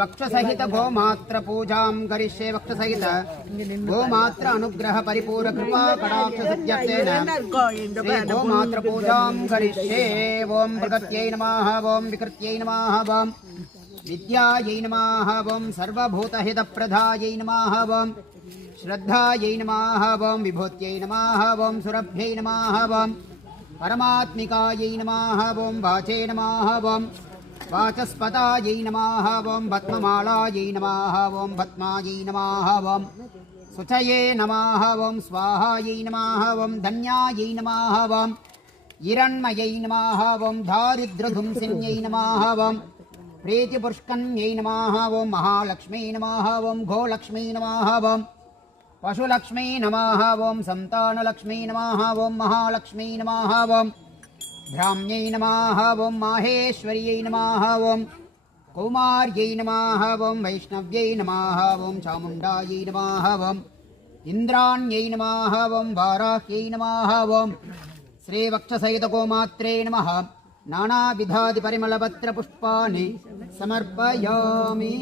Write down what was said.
वक्षसहित गोमात्र पूजां करिष्ये वक्षसहित गोमात्र अनुग्रह परिपूर्ण कृपा कटाक्ष सत्यर्थेन श्री गोमात्र पूजां करिष्ये। ओम प्रकृत्यै नमः ओम विकृत्यै नमः ओम विद्यायै नमः ओम सर्वभूतहितप्रदायै नमः ओम श्रद्धायै नमः ओम विभूत्यै नमः ओम सुरभ्यै नमः ओम परमात्मिकायै नमः ओम वाचे नमः ओम वाचस्पतायै नमः ओम पद्ममालायै नमः ओम पद्मायै नमः ओम शुचये नमः ओम स्वाहायै नमः ओम धन्यायै नमः ओम हिरण्मयै नमः ओम दारिद्र्यधुंसिन्यै नमः ओम प्रीतिपुष्कन्यै नमः ओम महालक्ष्मी नमः ओम गोलक्ष्मी नमः ओम पशुलक्ष्मी नमः ओम संतानलक्ष्मी नमः ओम महालक्ष्मी नमः ओम ब्राह्म्यै नमः ओम माहेश्वर्यै नमः ओम कौमार्यै नमः ओम वैष्णव्यै नमः ओम चामुण्डायै नमः ओम इन्द्राण्यै नमः ओम वाराह्यै नमः ओम श्रीवक्षसहितगोमात्रे नमः। नानाविधादिपरिमलपत्रपुष्पाणि समर्पयामि।